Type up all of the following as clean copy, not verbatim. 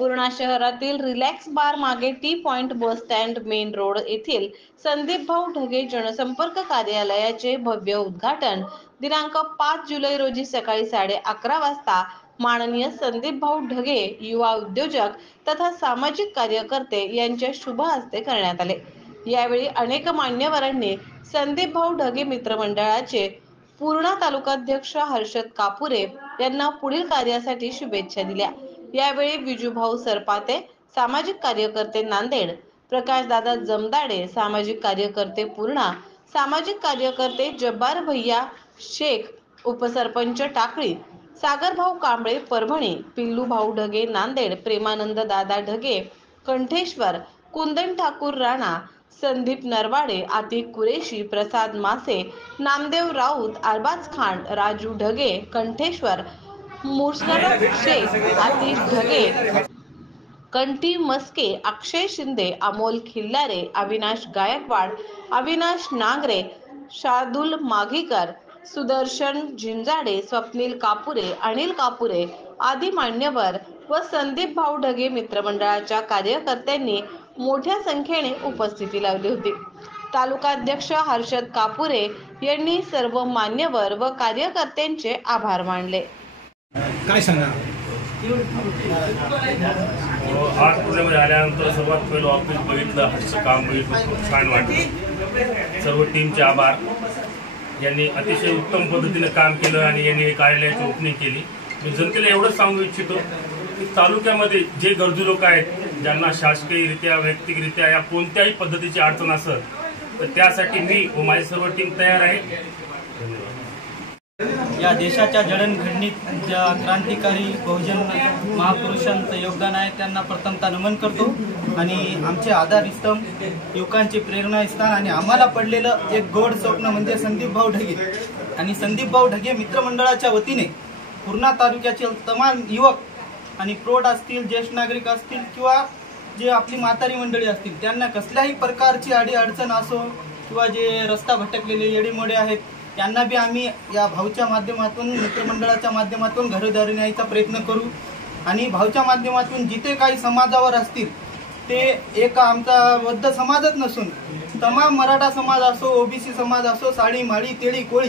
पूर्णा शहरातील रिलॅक्स बार मागे T point bus stand main road येथील संदीप भाऊ ढगे जनसंपर्क कार्यालयाचे भव्य उद्घाटन दिनांक 5 जुलै रोजी सकाळी 11:30 वाजता माननीय संदीप भाऊ ढगे युवा उद्योजक तथा सामाजिक कार्यकर्ते यांच्या शुभ हस्ते करण्यात आले। यावेळी अनेक मान्यवरांनी संदीप भाऊ ढगे मित्रमंडळाचे पूर्णा तालुकाध्यक्ष हर्षद कापुरे यांना पुढील कार्यासाठी शुभेच्छा दिल्या। यावेळी विजूभाऊ सरपाते सामाजिक कार्यकर्ते नांदेड, प्रकाशदादा जमदाडे सामाजिक कार्यकर्ते पूर्णा, सामाजिक कार्यकर्ते जब्बार भैया शेख, उपसरपंच टाकळी सागरभाऊ कांबळे परभणी, पिल्लू भाऊ ढगे नांदेड, प्रेमानंद दादा ढगे कंठेश्वर, कुंदन ठाकूर राणा, संदीप नरवाडे, आतिक कुरेशी, प्रसाद मासे, नामदेव राऊत, अरबाज खान, राजू ढगे कंठेश्वर, मुशर्रफ शेख, आतिश ढगे कंठी मस्के, अक्षय शिंदे, अमोल खिल्लारे, अविनाश गायकवाड, अविनाश नांगरे, शार्दुल माघीकर, सुदर्शन झिंजाडे, स्वप्नील कापुरे, अनिल कापुरे आदी मान्यवर व संदीप भाऊ ढगे मित्रमंडळाच्या कार्यकर्त्यांनी मोठ्या संख्येने उपस्थिती लावली होती। तालुकाध्यक्ष हर्षद कापुरे यांनी सर्व मान्यवर व कार्यकर्त्यांचे आभार मानले। काय सांगा? आज पुण्यामध्ये आल्यानंतर सर्वात पहिलं ऑफिस बघितलं, हास्य काम बघितलं, खूप छान वाटलं। सर्व टीमचे आभार। यांनी अतिशय उत्तम पद्धतीने काम केलं आणि यांनी कार्यालयाची ओपनिंग केली। मी जनतेला एवढंच सांगू इच्छितो की तालुक्यामध्ये जे गरजू लोक आहेत, ज्यांना शासकीयरित्या वैयक्तिकरित्या या कोणत्याही पद्धतीची अडचण असेल तर त्यासाठी मी व माझी सर्व टीम तयार आहे। या देशाच्या जडणघडणीत ज्या क्रांतिकारी बहुजन महापुरुषांचं योगदान आहे त्यांना प्रथमतः नमन करतो आणि आमचे आधारस्तंभ, युवकांचे प्रेरणास्थान आणि आम्हाला पडलेलं एक गोड स्वप्न म्हणजे संदीप भाऊ ढगे आणि संदीप भाऊ ढगे मित्रमंडळाच्या वतीने पूर्णा तालुक्याचे तमाम युवक आणि प्रौढ असतील, ज्येष्ठ नागरिक असतील किंवा जे आपली म्हातारी मंडळी असतील त्यांना कसल्याही प्रकारची अडचण असो किंवा जे रस्ता भटकलेले येडेमोडे आहेत त्यांना बी आम्ही या भाऊच्या माध्यमातून मित्रमंडळाच्या माध्यमातून घरोदारी न्यायचा प्रयत्न करू आणि भाऊच्या माध्यमातून जिथे काही समाजावर असतील ते एक आमचा बद्ध समाजच नसून तमाम मराठा समाज असो, ओबीसी समाज असो, साडी माळी तेळी कोळी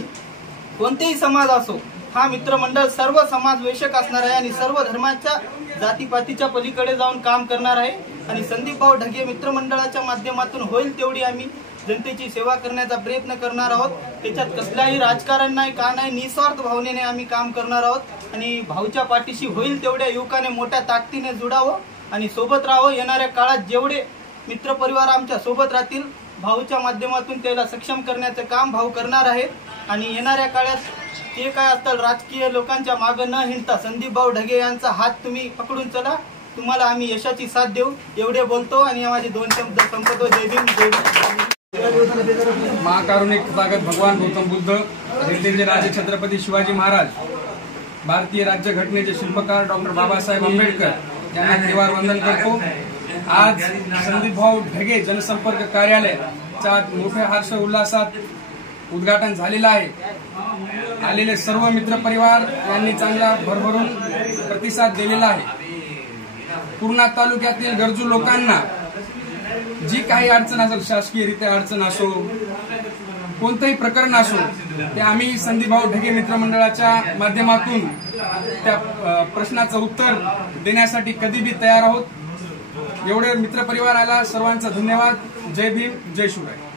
कोणतेही समाज असो, हा मित्रमंडळ सर्व समाजवेशक असणार आहे आणि सर्व धर्माच्या जातीपातीच्या पलीकडे जाऊन काम करणार आहे आणि संदीप भाऊ ढगे मित्रमंडळाच्या माध्यमातून होईल तेवढी आम्ही जनतेची सेवा करण्याचा प्रयत्न करणार आहोत। त्याच्यात कसलाही राजकारण नाही, का नाही, निस्वार्थ भावनेने आम्ही काम करणार आहोत आणि भाऊच्या पाठीशी होईल तेवढ्या युवकाने मोठ्या ताकदीने जुडावं आणि सोबत राहावं। येणाऱ्या काळात जेवढे मित्रपरिवार आमच्या सोबत राहतील भाऊच्या माध्यमातून त्याला सक्षम करण्याचं काम भाऊ करणार आहेत आणि येणाऱ्या काळात जे काय असतील राजकीय लोकांच्या मागे न हिंडता संदीप भाऊ ढगे यांचा हात तुम्ही पकडून चला, तुम्हाला आम्ही यशाची साथ देऊ एवढे बोलतो आणि माझे 2 शब्द संपतो। जय भीम, जय भीम। महाकारुणिक तथागत भगवान गौतम बुद्ध, रेल्वेचे राजे छत्रपती शिवाजी महाराज, भारतीय राज्यघटनेचे शिल्पकार डॉक्टर बाबासाहेब आंबेडकर यांना त्रिवार वंदन करतो। आज संदीप भाऊ ढगे जनसंपर्क कार्यालयाचा मोठ्या हर्ष उल्हासात उद्घाटन झालेलं आहे। आलेले सर्व मित्रपरिवार यांनी चांगला भरभरून प्रतिसाद दिलेला आहे। पूर्णा तालुक्यातील गरजू लोकांना जी काही अडचण असेल, शासकीयरित्या अडचण असो, कोणतंही प्रकरण असो, ते आम्ही संदीप भाऊ ढगे मित्रमंडळाच्या माध्यमातून त्या प्रश्नाचं उत्तर देण्यासाठी कधी बी तयार आहोत। एवढे मित्रपरिवाराला सर्वांचा धन्यवाद। जय भीम, जय शिवराय।